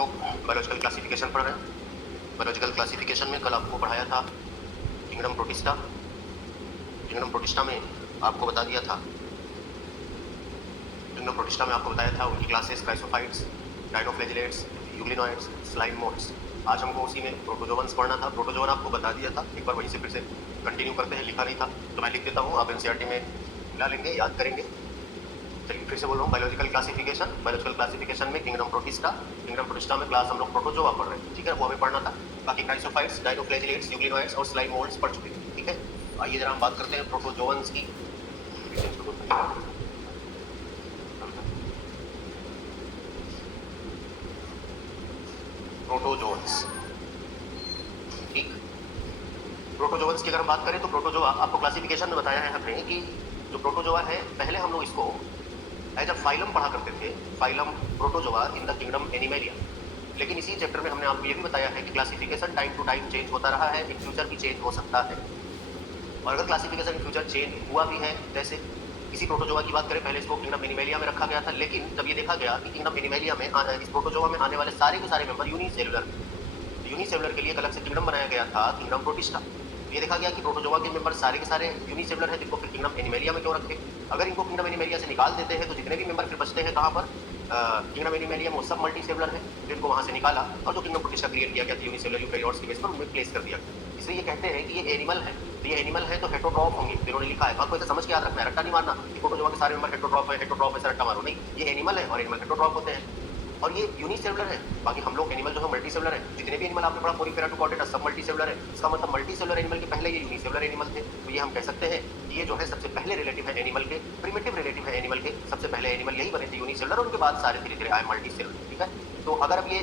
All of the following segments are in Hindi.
लोग बायोलॉजिकल क्लासिफिकेशन पढ़ रहे हैं। बायोलॉजिकल क्लासिफिकेशन में कल आपको पढ़ाया था किंगडम प्रोटिस्टा। किंगडम प्रोटिस्टा में आपको बता दिया था, किंगडम प्रोटिस्टा में आपको बताया था उनकी classes chrysophytes, dinoflagellates, euglenoids, slime modes. आज हमको उसी में प्रोटोजोवंस पढ़ना था। प्रोटोजोवन आपको बता दिया था, एक बार वहीं से फिर से कंटिन्यू करते हैं, लिखा नहीं था तो मैं लिख देता हूँ, आप एनसीईआरटी में मिला लेंगे, याद करेंगे। चलिए फिर से बोल रहा हूँ, बायोलॉजिकल क्लासिफिकेशन। बायोलॉजिकल क्लासिफिकेशन में किंगडम प्रोटिस्टा, किंगडम प्रोटिस्टा में क्लास हम लोग प्रोटोजोआ पढ़ रहे हैं, ठीक है, वो हमें पढ़ना था। बाकी क्राइसोफाइट्स, डायनोफ्लैजिलेट्स, यूग्लिनॉइड्स और स्लाइम मोल्ड्स पढ़ चुके हैं, ठीक है। आइए जरा हम बात करते हैं प्रोटोजोवंस की। प्रोटोजोवंस, ठीक। प्रोटोजोवंस की अगर हम बात करें तो प्रोटोजोआ आपको क्लासिफिकेशन में बताया है हमने कि जो प्रोटोजोआ है, पहले हम लोग इसको एज अ फाइलम पढ़ा करते थे, phylum protozoa in the kingdom animalia. लेकिन इसी चैप्टर में हमने आपको ये भी बताया है कि classification time to time change होता रहा है, इन फ्यूचर भी चेंज हो सकता है। और अगर क्लासिफिकेशन इन फ्यूचर चेंज हुआ भी है, जैसे इसी प्रोटोजोआ की बात करें, पहले इसको किंगडम एनिमेलिया में रखा गया था, लेकिन जब ये देखा गया कि किंगडम एनिमेलिया में इस प्रोटोजोआ में आने वाले सारे के सारे मेंबर यूनिसेलुलर, यूनिसेलुलर के लिए एक अलग से किंगडम बनाया गया था, किंगडम प्रोटिस्टा। ये देखा गया कि प्रोटोजोआ के मेंबर सारे के सारे यूनिसेलुलर हैं, जिनको फिर किंगडम एनिमेलिया में क्यों रखे। अगर इनको किंगडम एनिमेलिया से निकाल देते हैं तो जितने भी मेंबर फिर बचते हैं कहाँ पर, किंगडम एनिमेलिया में, वो सब मल्टी सेलुलर है, फिर इनको वहाँ से निकाला और जो किंगडम प्रोटिस्टा क्रिएट किया गया था यूनिसेलुलर यूकैरियोट्स के बेस पर उनमें प्लेस कर दिया। इसलिए ये कहते हैं कि ये एनिमल है, तो ये एनिमल है तो हेटरोट्रॉफ होंगे, इन्होंने लिखा है। आपको इसे समझ के याद रखना है, रट्टा नहीं मारना कि प्रोटोजोआ के सारे मेंबर हेटरोट्रॉफ है, हेटरोट्रॉफ है, रट्टा मारो नहीं। ये एनिमल है और एनिमल हेटरोट्रॉफ होते हैं और ये यूनिसेलुलर है। बाकी हम लोग एनिमल जो है मल्टी सेलुलर है। जितने भी एनिमल आपने पढ़ा पोरीफेरा टू कॉर्डेटा सब मल्टी सेलुलर है। इसका मतलब मल्टी सेलुलर एनिमल के पहले ये यूनिसेलुलर एनिमल थे। तो ये हम कह सकते हैं कि ये जो है सबसे पहले रिलेटिव है एनिमल के, प्रिमिटिव रिलेटिव है एनिमल के। सबसे पहले एनिमल यही बने थे यूनिसेलुलर, और उनके बाद सारे धीरे धीरे आए मल्टी सेलुलर, ठीक है। तो अगर अब ये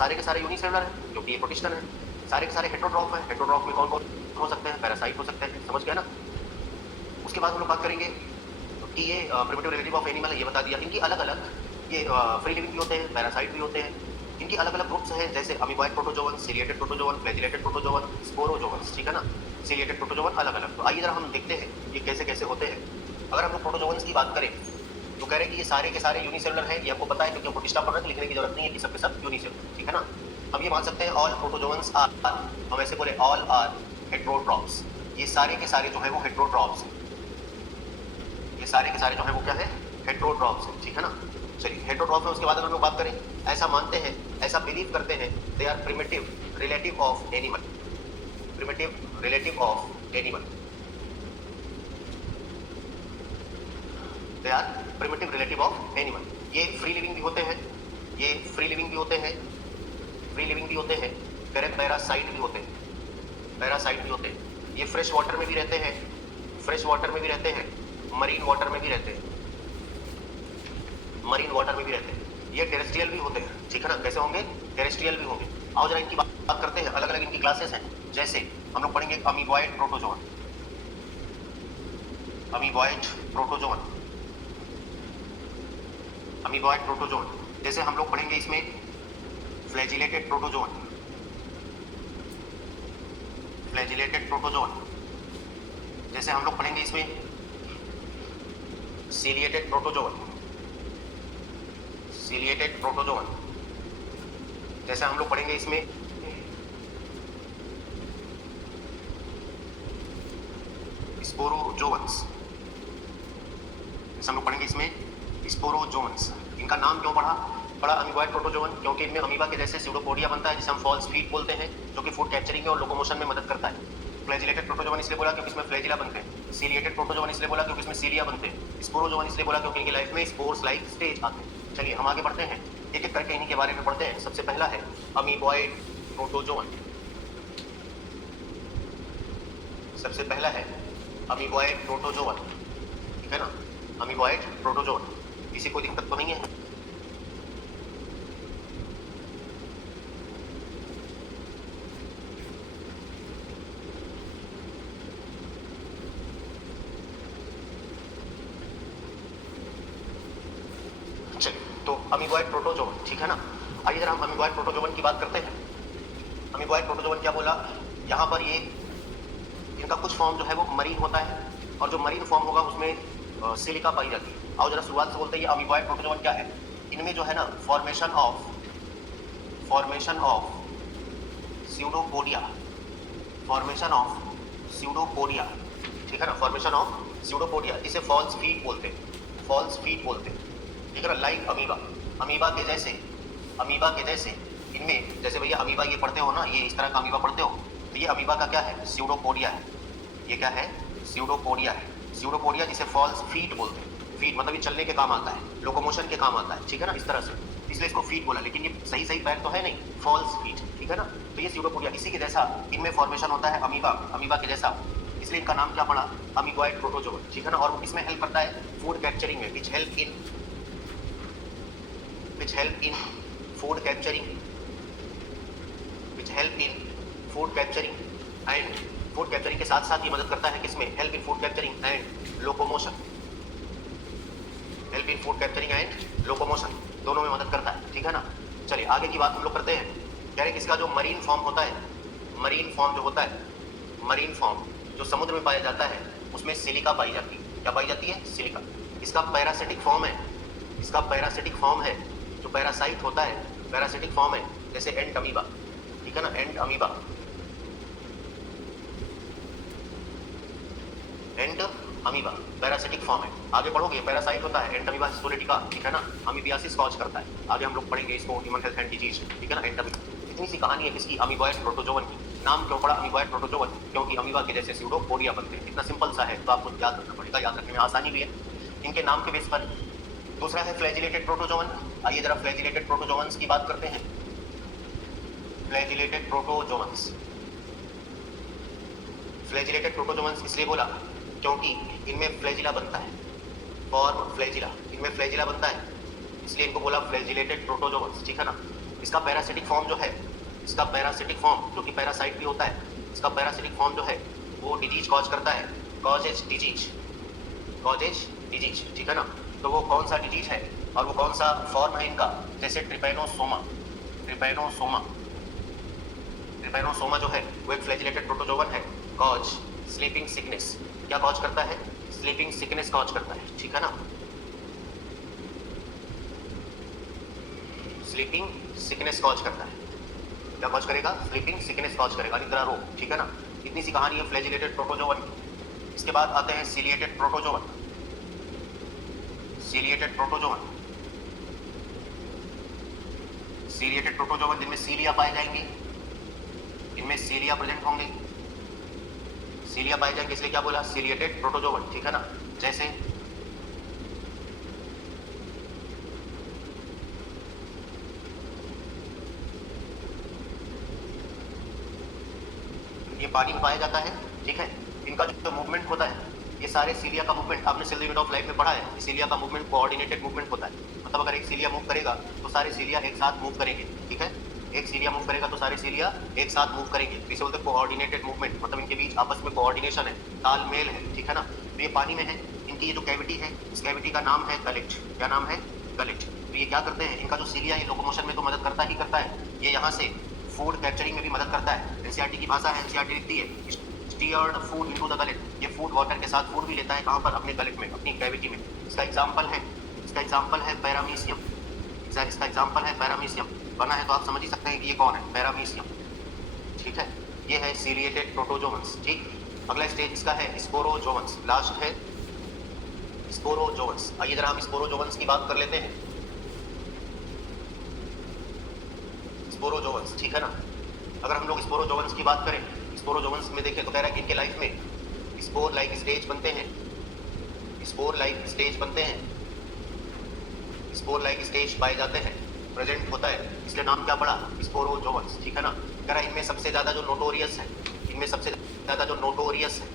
सारे के सारे यूनिसेलुलर है, जो कि ये प्रोटिस्टन है, सारे के सारे हेटरोट्रॉफ है। हेटरोट्रॉफ में कौन कौन हो सकते हैं, पैरासाइट हो सकते हैं, समझ गया ना। उसके बाद हम लोग बात करेंगे कि ये प्रिमिटिव रिलेटिव ऑफ एनिमल है, ये बता दिया। इनकी अलग अलग, ये फ्री लिविंग भी होते हैं, पैरासाइट भी होते हैं। इनकी अलग अलग ग्रुप्स हैं, जैसे amoeboid protozoan, ciliated protozoan, flagellated protozoan, sporozoans, ठीक है ना। सीलिएटेड प्रोटोजोवन अलग अलग। तो आइए जरा हम देखते हैं ये कैसे कैसे होते हैं। अगर हम लोग प्रोटोजोवंस की बात करें तो कह रहे हैं कि ये सारे के सारे यूनिसेलुलर हैं, ये हमको पता है क्योंकि हम प्रोटिस्टा पढ़ रहे हैं, लिखने की जरूरत नहीं है कि सब के सब यूनिसेलुलर, ठीक है ना। हम ये मान सकते हैं ऑल प्रोटोजोवंस आर, हम ऐसे बोले ऑल आर हेट्रोट्रॉप्स। ये सारे के सारे जो है वो हेट्रोट्रॉप्स हैं, ये सारे के सारे जो है वो क्या है, हेट्रोट्रॉप्स हैं, ठीक है ना। चलिए हेट्रोट्रॉप्स है। उसके बाद अगर हम लोग बात करें, ऐसा मानते हैं, ऐसा बिलीव करते हैं, they are primitive relative of animal, primitive relative of animal, they are primitive relative of animal. ये फ्री लिविंग भी होते हैं, ये फ्री लिविंग भी होते हैं, फ्री लिविंग भी होते हैं, पैरासाइट भी होते हैं, पैरासाइट भी होते हैं। ये फ्रेश वाटर में भी रहते हैं, फ्रेश वाटर में भी रहते हैं, मरीन वाटर में भी रहते हैं, मरीन वाटर में भी रहते हैं। ये टेरेस्ट्रियल भी होते हैं, ठीक है ना। कैसे होंगे, टेरेस्ट्रियल भी होंगे। आओ जरा इनकी बात करते हैं, अलग अलग इनकी क्लासेस हैं। जैसे हम लोग पढ़ेंगे amoeboid protozoan, amoeboid protozoan, amoeboid protozoan. जैसे हम लोग पढ़ेंगे इसमें फ्लैजिलेटेड प्रोटोजोवन, फ्लैजिलेटेड प्रोटोजोवन। जैसे हम लोग पढ़ेंगे इसमें सीलिएटेड प्रोटोजोवन, सीलिएटेड प्रोटोजोवन। जैसे हम लोग पढ़ेंगे इसमें स्पोरोजोवंस, जैसे हम लोग पढ़ेंगे इसमें स्पोरोजोवंस। इनका नाम क्यों पड़ा अमीबॉइड प्रोटोजोवन, क्योंकि इनमें अमीबा के जैसे स्यूडोपोडिया बनता है, जिसे हम फॉल्स फीट बोलते हैं, जो कि फूड कैप्चरिंग और लोकोमोशन में मदद करता है। फ्लैजिलेटेड प्रोटोजोवन इसलिए बोला क्योंकि इसमें फ्लैजिला बनते हैं। सीलिएटेड प्रोटोजोवन इसलिए बोला क्योंकि इसमें सीलिया बनते हैं। स्पोरोजोवन इसलिए बोला क्योंकि इनकी लाइफ में स्पोर्स लाइक स्टेज आते हैं। चलिए हम आगे बढ़ते हैं, एक एक करके इन्हीं के बारे में पढ़ते हैं। सबसे पहला है अमीबॉइड प्रोटोजोवन, सबसे पहला है अमीबॉइड प्रोटोजोवन, ठीक है ना। अमीबॉइड प्रोटोजोवन, इसी कोई दिक्कत तो नहीं है। तो अमीबॉइड प्रोटोजोवन, ठीक है ना। आइए जरा हम अमीबॉइड प्रोटोजोवन की बात करते हैं। अमीबॉइड प्रोटोजोवन क्या बोला, यहाँ पर ये इनका कुछ फॉर्म जो है वो मरीन होता है, और जो मरीन फॉर्म होगा उसमें सिलिका पाई जाती है। आओ जरा शुरुआत से बोलते हैं, ये अमीबॉइड प्रोटोजोवन क्या है। इनमें जो है ना formation of formation of pseudopodia, formation of pseudopodia, ठीक है ना, फॉर्मेशन ऑफ स्यूडोपोडिया, इसे फॉल्स फीट बोलते हैं, फॉल्स फीट बोलते हैं, ठीक है ना। लाइक अमीबा, अमीबा के जैसे, अमीबा के जैसे इनमें, जैसे भैया अमीबा ये पढ़ते हो ना, ये इस तरह का अमीबा पढ़ते हो, तो ये अमीबा का क्या है, स्यूडोपोडिया है, ये क्या है, स्यूडोपोडिया है, स्यूडोपोडिया जिसे फॉल्स फीट बोलते हैं। फीट मतलब ये चलने के काम आता है, लोकोमोशन के काम आता है, ठीक है ना, इस तरह से, इसलिए इसको फीट बोला, लेकिन ये सही सही पैर तो है नहीं, फॉल्स फीट, ठीक है ना। तो ये स्यूडोपोडिया इसी के जैसा, इनमें फॉर्मेशन होता है अमीबा, अमीबा के जैसा, इसलिए इनका नाम क्या पड़ा, अमीबॉइड प्रोटोजोआ, ठीक है ना। और वो किसमें हेल्प करता है, फूड कैप्चरिंग में, which help in food capturing, which help in food capturing and, food capturing के साथ साथ ये मदद करता है किसमें, help in food capturing and locomotion, help in food capturing and locomotion, दोनों में मदद करता है, ठीक है ना। चलिए आगे की बात हम लोग करते हैं। कह रहे किसका जो मरीन फॉर्म होता है, मरीन फॉर्म जो होता है, मरीन फॉर्म जो समुद्र में पाया जाता है, उसमें सिलिका पाई जाती है, क्या पाई जाती है, सिलिका। इसका पैरासिटिक फॉर्म है, इसका पैरासिटिक फॉर्म है, जो पैरासाइट होता है, पैरासिटिक फॉर्म है, जैसे एंट अमीबा, ठीक है ना, एंट अमीबा, एंट अमीबा पैरासिटिक फॉर्म है। आगे पढ़ोगे पैरासाइट होता है, एंट अमीबा हिस्टोलिटिका, ठीक है ना, अमीबियासिस कॉज करता है, आगे हम लोग पढ़ेंगे इसको, ह्यूमन हेल्थ एंड डिजीज, ठीक है ना, एंट अमीबा। इतनी सी कहानी है किसकी, अमीबॉइड प्रोटोजोवन की। नाम क्यों पड़ा अमीबॉइड प्रोटोजोवन, क्योंकि अमीबा के जैसे स्यूडोपोडिया बनते हैं, इतना सिंपल सा है, तो आपको याद रखना पड़ेगा, याद रखने में आसानी भी है इनके नाम के बेस पर। दूसरा है फ्लैजिलेटेड प्रोटोजोवन। आइए जरा फ्लैजिलेटेड प्रोटोजोवंस की बात करते हैं। फ्लैजिलेटेड प्रोटोजोवंस, फ्लैजिलेटेड प्रोटोजोवंस इसलिए बोला क्योंकि इनमें फ्लैजिला बनता है, फॉर्म फ्लैजिला, इनमें फ्लैजिला बनता है, इसलिए इनको बोला फ्लैजिलेटेड प्रोटोजोवंस, ठीक है ना। इसका पैरासिटिक फॉर्म जो है, इसका पैरासिटिक फॉर्म जो कि पैरासाइट भी होता है, इसका पैरासिटिक फॉर्म जो है वो डिजीज कॉज करता है, कॉजेज डिजीज, कॉजेज डिजीज, ठीक है ना। तो वो कौन सा डिजीज है और वो कौन सा फॉर्म है इनका, जैसे ट्रिपैनोसोमा, ट्रिपैनोसोमा, ट्रिपैनोसोमा जो है वो एक फ्लैजिलेटेड प्रोटोजोवन है, कॉज स्लीपिंग सिकनेस, क्या कॉज करता है, स्लीपिंग सिकनेस कॉज करता है, ठीक है ना, स्लीपिंग सिकनेस कॉज करता है, क्या कॉज करेगा, स्लीपिंग सिकनेस कॉज करेगा, निद्रा रोग, ठीक है ना। इतनी सी कहानी है फ्लैजिलेटेड प्रोटोजोवन की। इसके बाद आते हैं ciliated protozoan, ciliated protozoan, ciliated protozoan जिनमें सीलिया पाए जाएंगे, इनमें सीलिया प्रेजेंट होंगे, सीलिया पाए जाएंगे, इसलिए क्या बोला, सीलिएटेड प्रोटोजोवन, ठीक है ना। जैसे ये पानी में पाया जाता है, ठीक है। इनका जो मूवमेंट होता है, ये सारे सीलिया का मूवमेंट आपने सेल यूनिट ऑफ लाइफ में पढ़ा है, सीलिया का मूवमेंट कोऑर्डिनेटेड मूवमेंट होता है, मतलब अगर एक सीलिया मूव करेगा तो सारे सीलिया एक साथ मूव करेंगे, ठीक है। एक सीलिया मूव करेगा तो सारे सीलिया एक साथ मूव करेंगे, इसे बोलते हैं कोऑर्डिनेटेड मूवमेंट, मतलब इनके बीच आपस में कोऑर्डिनेशन है, तालमेल है, ठीक है ना। तो ये पानी में है, इनकी ये जो कैविटी है, इस कैविटी का नाम है गलेट, क्या नाम है, गलेट। तो ये क्या करते हैं, इनका जो सीलिया है लोकोमोशन में तो मदद करता ही करता है, ये यहाँ से फूड कैप्चरिंग में भी मदद करता है। एनसीईआरटी की भाषा है, एनसीईआरटी लिखती है steered food into the gullet, ये फूड वाटर के साथ फूड भी लेता है, कहाँ पर, अपने गलेट में, अपनी कैविटी में। इसका एग्जांपल है पैरामीशियम, इसका एग्जांपल है पैरामीशियम, बना है तो आप समझ ही सकते हैं कि ये कौन है, पैरामीशियम, ठीक है। ये है सीलिएटेड प्रोटोजोवंस, ठीक। अगला स्टेज इसका है स्पोरोजोवंस, लास्ट है स्पोरोजोवंस। आइए जरा हम स्पोरोजोवंस की बात कर लेते हैं, स्पोरोजोवंस, ठीक है ना। अगर हम लोग स्पोरोजोवंस की बात करें, स्पोरोजोवंस में देखें तो कह रहा है कि इनके लाइफ में स्पोर लाइक स्टेज बनते हैं, स्पोर लाइक स्टेज बनते हैं, स्पोर लाइक स्टेज पाए जाते हैं, प्रेजेंट होता है, इसलिए नाम क्या पड़ा, स्पोरोजोवंस, ठीक है ना। कह रहा है इनमें सबसे ज़्यादा जो नोटोरियस है, इनमें सबसे ज़्यादा जो नोटोरियस है,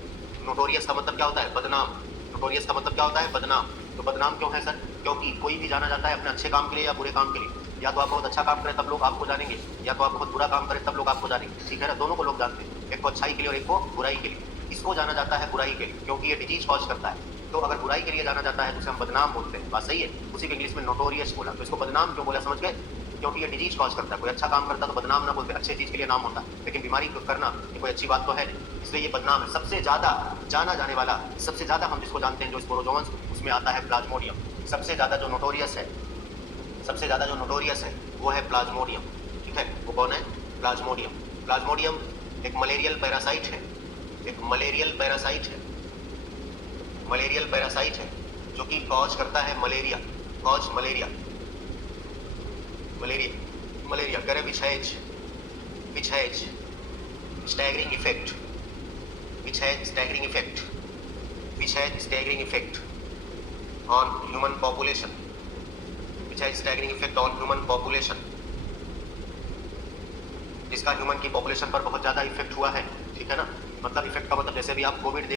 नोटोरियस का मतलब क्या होता है, बदनाम, नोटोरियस का मतलब क्या होता है, बदनाम। तो बदनाम क्यों है सर, क्योंकि कोई भी जाना जाता है अपने अच्छे काम के लिए या बुरे काम के लिए, या तो आप बहुत अच्छा काम करें तब लोग आपको जानेंगे, या तो आप बहुत बुरा काम करें तब लोग आपको जानेंगे, ठीक है ना। दोनों को लोग जानते हैं, एक को अच्छाई के लिए और एक को बुराई के लिए। इसको जाना जाता है बुराई के लिए, क्योंकि ये डिजीज कॉज करता है, तो अगर बुराई के लिए जाना जाता है तो उसे हम बदनाम बोलते हैं, बात सही है। उसी को इंग्लिश में नोटोरियस बोला, तो इसको बदनाम क्यों बोला, समझ गए, क्योंकि ये डिजीज कॉज करता है। कोई अच्छा काम करता है तो बदनाम ना बोलते, अच्छे चीज के लिए नाम होता है, लेकिन बीमारी करना ये कोई अच्छी बात तो है नहीं, इसलिए ये बदनाम है। सबसे ज्यादा जाना जाने वाला, सबसे ज्यादा हम जिसको जानते हैं जो स्पोरोजोवंस, उसमें आता है प्लाज्मोडियम। सबसे ज्यादा जो नोटोरियस है, सबसे ज्यादा जो नोटोरियस है वो है प्लाज्मोडियम, ठीक है, वो कौन है? प्लाज्मोडियम। प्लाज्मोडियम एक मलेरियल पैरासाइट है, एक मलेरियल पैरासाइट है, मलेरियल पैरासाइट है जो कि कॉज करता है malaria, cause malaria, malaria, malaria करे which has staggering effect, which has staggering effect, which has staggering effect on human population, which has staggering effect on human population, जिसका ह्यूमन की पॉपुलेशन पर बहुत ज़्यादा इफेक्ट हुआ है, ठीक है ना। मतलब इफेक्ट का मतलब जैसे भी आप कोविड